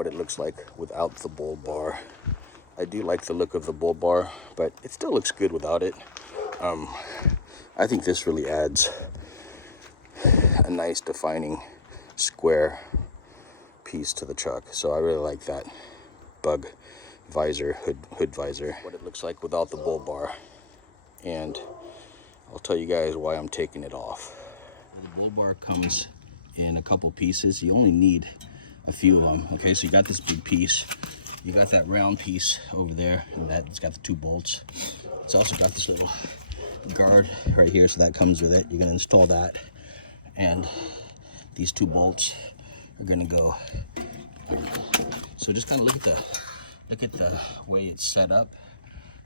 what it looks like without the bull bar. I do like the look of the bull bar, but it still looks good without it. I think this really adds a nice defining square piece to the truck. So I really like that bug visor, hood visor, what it looks like without the bull bar. And I'll tell you guys why I'm taking it off. The bull bar comes in a couple pieces. You only need a few of them. Okay, so you got this big piece, you got that round piece over there, and that's got the 2 bolts. It's also got this little guard right here, so that comes with it. You're gonna install that, and these 2 bolts are gonna go. So just kind of look at the way it's set up.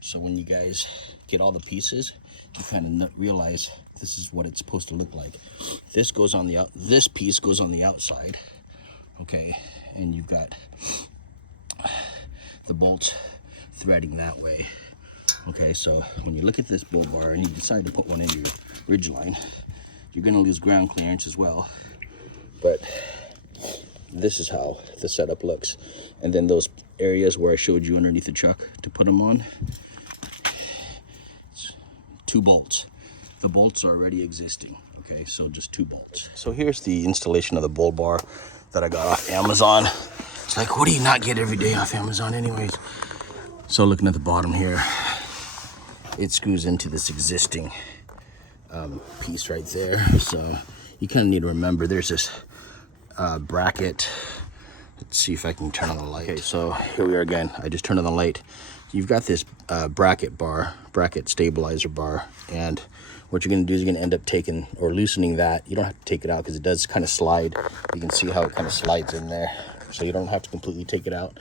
So when you guys get all the pieces, you kind of realize this is what it's supposed to look like. This goes on the this piece goes on the outside, okay, and you've got the bolts threading that way. Okay, so when you look at this bull bar and you decide to put one in your Ridgeline, you're gonna lose ground clearance as well. But this is how the setup looks. And then those areas where I showed you underneath the truck to put them on, 2 bolts. The bolts are already existing, okay, so just 2 bolts. So here's the installation of the bull bar that I got off Amazon. It's like, what do you not get every day off Amazon anyways? So looking at the bottom here, it screws into this existing piece right there. So you kind of need to remember there's this bracket. Let's see if I can turn on the light. Okay, so here we are again. I just turned on the light. You've got this bracket stabilizer bar, and what you're going to do is you're going to end up taking or loosening that. You don't have to take it out because it does kind of slide. You can see how it kind of slides in there, so you don't have to completely take it out.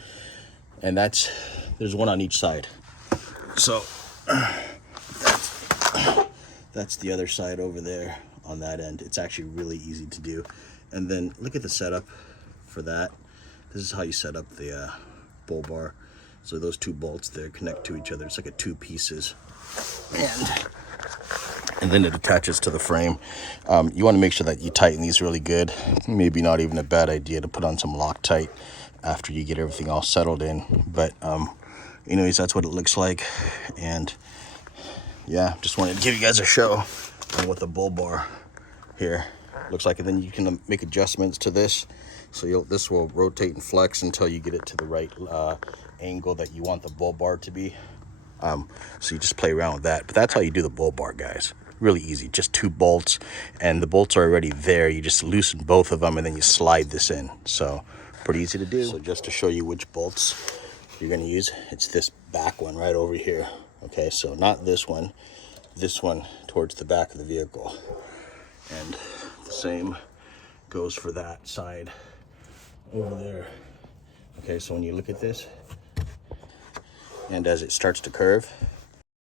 And there's one on each side. So that's the other side over there on that end. It's actually really easy to do. And then look at the setup for that. This is how you set up the bull bar. So those 2 bolts there connect to each other. It's like a 2 pieces. And then it attaches to the frame. You want to make sure that you tighten these really good. Maybe not even a bad idea to put on some Loctite after you get everything all settled in. But anyways, that's what it looks like. And yeah, just wanted to give you guys a show on what the bull bar here looks like. And then you can make adjustments to this. So this will rotate and flex until you get it to the right angle that you want the bull bar to be. So you just play around with that. But that's how you do the bull bar, guys. Really easy, just 2 bolts, and the bolts are already there. You just loosen both of them and then you slide this in. So pretty easy to do. So just to show you which bolts you're gonna use, it's this back one right over here. Okay, so not this one towards the back of the vehicle. And the same goes for that side over there. Okay, so when you look at this, and as it starts to curve,